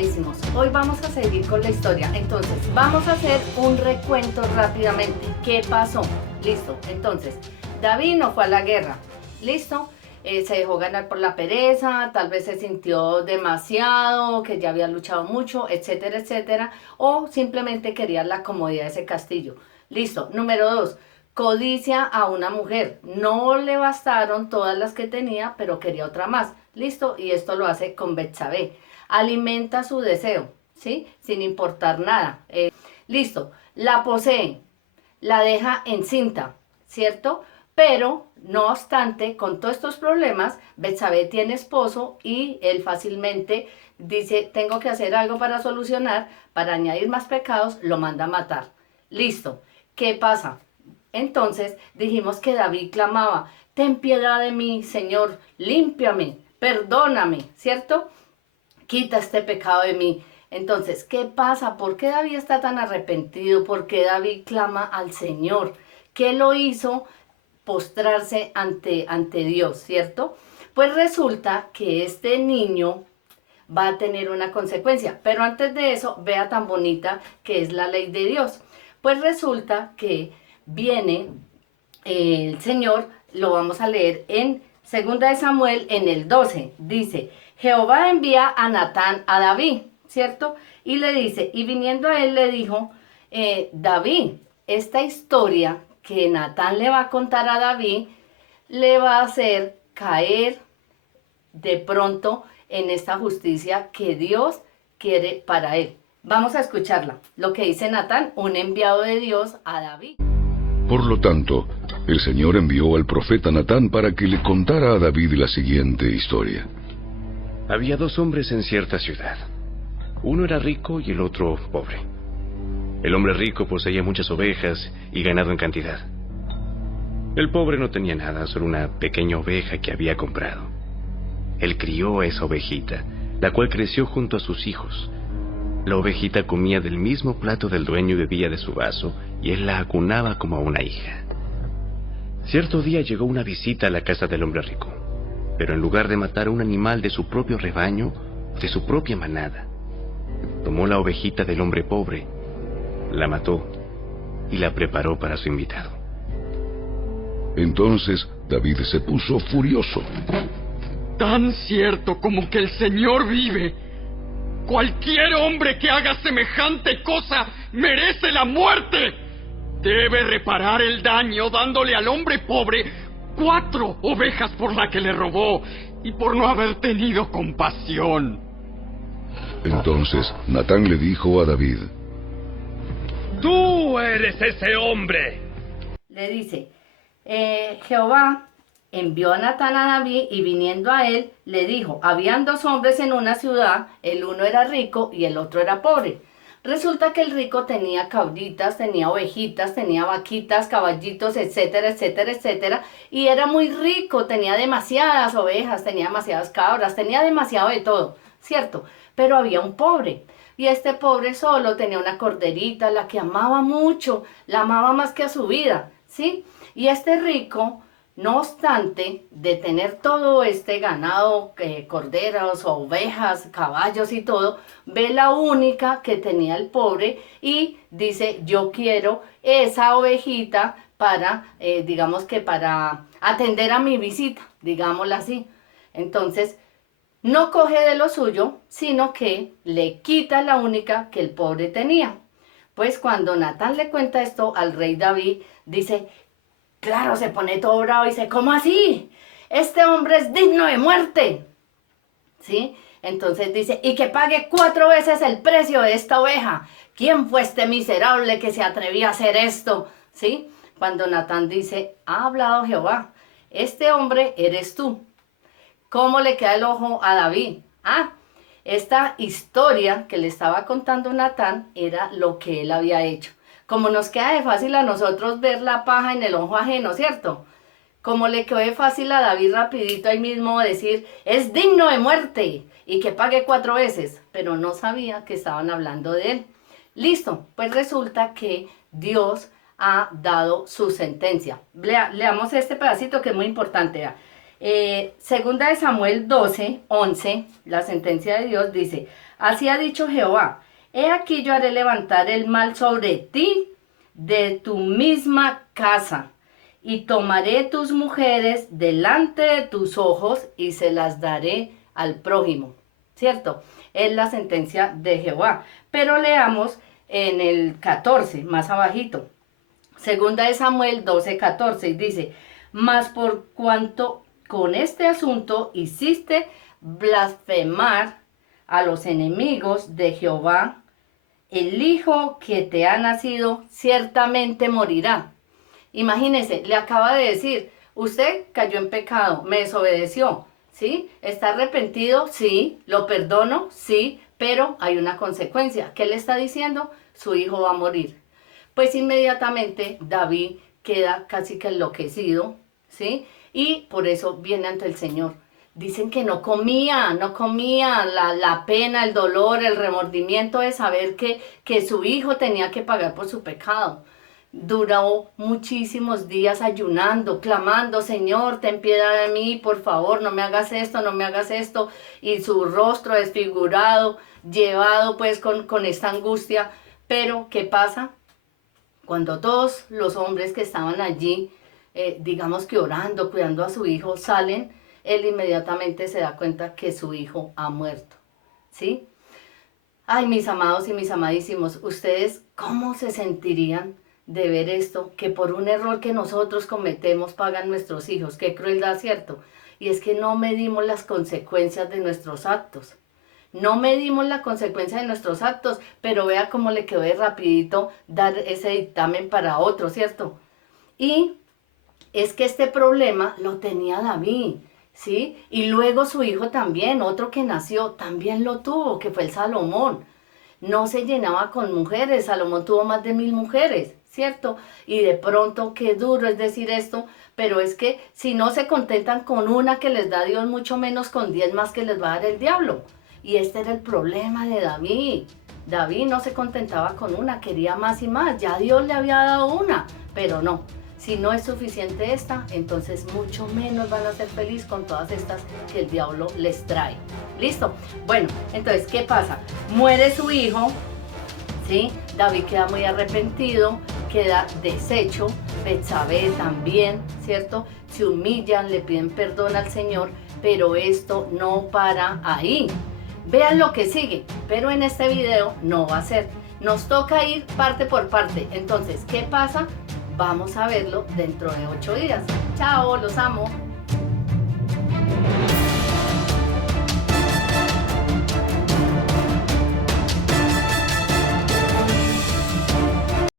amadísimos, hoy vamos a seguir con la historia. Entonces, vamos a hacer un recuento rápidamente. ¿Qué pasó? Listo. Entonces, David no fue a la guerra. Listo. Se dejó ganar por la pereza, tal vez se sintió demasiado, que ya había luchado mucho, etcétera, etcétera. O simplemente quería la comodidad de ese castillo. Listo. Número 2. Codicia a una mujer. No le bastaron todas las que tenía, pero quería otra más. Listo. Y esto lo hace con Betsabé. Alimenta su deseo, ¿sí? Sin importar nada. Listo, la posee, la deja encinta, ¿cierto? Pero, no obstante, con todos estos problemas, Betsabé tiene esposo y él fácilmente dice, tengo que hacer algo para solucionar, para añadir más pecados, lo manda a matar. Listo, ¿qué pasa? Entonces dijimos que David clamaba, ten piedad de mí, Señor, límpiame, perdóname, ¿cierto? Quita este pecado de mí. Entonces, ¿qué pasa? ¿Por qué David está tan arrepentido? ¿Por qué David clama al Señor? ¿Qué lo hizo postrarse ante Dios, cierto? Pues resulta que este niño va a tener una consecuencia. Pero antes de eso, vea tan bonita que es la ley de Dios. Pues resulta que viene el Señor, lo vamos a leer en 2 de Samuel en el 12, dice, Jehová envía a Natán a David, ¿cierto? Y le dice, y viniendo a él le dijo, David, esta historia que Natán le va a contar a David, le va a hacer caer de pronto en esta justicia que Dios quiere para él. Vamos a escucharla, lo que dice Natán, un enviado de Dios a David. Por lo tanto, el Señor envió al profeta Natán para que le contara a David la siguiente historia. Había dos hombres en cierta ciudad. Uno era rico y el otro pobre. El hombre rico poseía muchas ovejas y ganado en cantidad. El pobre no tenía nada, solo una pequeña oveja que había comprado. Él crió a esa ovejita, la cual creció junto a sus hijos. La ovejita comía del mismo plato del dueño y bebía de su vaso, y él la acunaba como a una hija. Cierto día llegó una visita a la casa del hombre rico, pero en lugar de matar a un animal de su propio rebaño, de su propia manada, tomó la ovejita del hombre pobre, la mató y la preparó para su invitado. Entonces David se puso furioso. Tan cierto como que el Señor vive, cualquier hombre que haga semejante cosa merece la muerte. Debe reparar el daño dándole al hombre pobre 4 ovejas por la que le robó y por no haber tenido compasión. Entonces Natán le dijo a David, ¡Tú eres ese hombre! Le dice, Jehová envió a Natán a David y viniendo a él le dijo, habían 2 hombres en una ciudad, el uno era rico y el otro era pobre. Resulta que el rico tenía cabritas, tenía ovejitas, tenía vaquitas, caballitos, etcétera, etcétera, etcétera. Y era muy rico, tenía demasiadas ovejas, tenía demasiadas cabras, tenía demasiado de todo, ¿cierto? Pero había un pobre. Y este pobre solo tenía una corderita, la que amaba mucho, la amaba más que a su vida, ¿sí? Y este rico, no obstante de tener todo este ganado, corderos, ovejas, caballos y todo, ve la única que tenía el pobre y dice, yo quiero esa ovejita para, digamos que para atender a mi visita, digámoslo así. Entonces, no coge de lo suyo, sino que le quita la única que el pobre tenía. Pues cuando Natán le cuenta esto al rey David, dice, claro, se pone todo bravo y dice, ¿cómo así? Este hombre es digno de muerte. ¿Sí? Entonces dice, y que pague 4 veces el precio de esta oveja. ¿Quién fue este miserable que se atrevía a hacer esto? ¿Sí? Cuando Natán dice, ha hablado Jehová, este hombre eres tú. ¿Cómo le queda el ojo a David? Esta historia que le estaba contando Natán era lo que él había hecho. Como nos queda de fácil a nosotros ver la paja en el ojo ajeno, ¿cierto? Como le quedó de fácil a David rapidito ahí mismo decir, es digno de muerte y que pague 4 veces, pero no sabía que estaban hablando de él. Listo, pues resulta que Dios ha dado su sentencia. Leamos este pedacito que es muy importante. Segunda de Samuel 12, 11, la sentencia de Dios dice, Así ha dicho Jehová, he aquí yo haré levantar el mal sobre ti de tu misma casa, y tomaré tus mujeres delante de tus ojos y se las daré al prójimo. ¿Cierto? Es la sentencia de Jehová. Pero leamos en el 14, más abajito. Segunda de Samuel 12:14, y dice, mas por cuanto con este asunto hiciste blasfemar a los enemigos de Jehová, el hijo que te ha nacido ciertamente morirá. Imagínese, le acaba de decir, usted cayó en pecado, me desobedeció, ¿sí? ¿Está arrepentido? Sí. ¿Lo perdono? Sí, pero hay una consecuencia. ¿Qué le está diciendo? Su hijo va a morir. Pues inmediatamente David queda casi que enloquecido, ¿sí? Y por eso viene ante el Señor. Dicen que no comía la pena, el dolor, el remordimiento de saber que su hijo tenía que pagar por su pecado. Duró muchísimos días ayunando, clamando, Señor, ten piedad de mí, por favor, no me hagas esto, no me hagas esto. Y su rostro desfigurado, llevado pues con esta angustia. Pero, ¿qué pasa? Cuando todos los hombres que estaban allí, digamos que orando, cuidando a su hijo, salen, él inmediatamente se da cuenta que su hijo ha muerto, ¿sí? Ay, mis amados y mis amadísimos, ¿ustedes cómo se sentirían de ver esto? Que por un error que nosotros cometemos pagan nuestros hijos. Qué crueldad, ¿cierto? Y es que no medimos las consecuencias de nuestros actos. No medimos la consecuencia de nuestros actos, pero vea cómo le quedó de rapidito dar ese dictamen para otro, ¿cierto? Y es que este problema lo tenía David, ¿sí? Y luego su hijo también, otro que nació, también lo tuvo, que fue el Salomón. No se llenaba con mujeres, Salomón tuvo más de 1000 mujeres, ¿cierto? Y de pronto, qué duro es decir esto, pero es que si no se contentan con una que les da Dios, mucho menos con 10 más que les va a dar el diablo. Y este era el problema de David. David no se contentaba con una, quería más y más. Ya Dios le había dado una, pero no. Si no es suficiente esta, entonces mucho menos van a ser felices con todas estas que el diablo les trae. ¿Listo? Bueno, entonces, ¿qué pasa? Muere su hijo, ¿sí? David queda muy arrepentido, queda deshecho. Betsabé también, ¿cierto? Se humillan, le piden perdón al Señor, pero esto no para ahí. Vean lo que sigue, pero en este video no va a ser. Nos toca ir parte por parte. Entonces, ¿qué pasa? Vamos a verlo dentro de 8 días. Chao, los amo.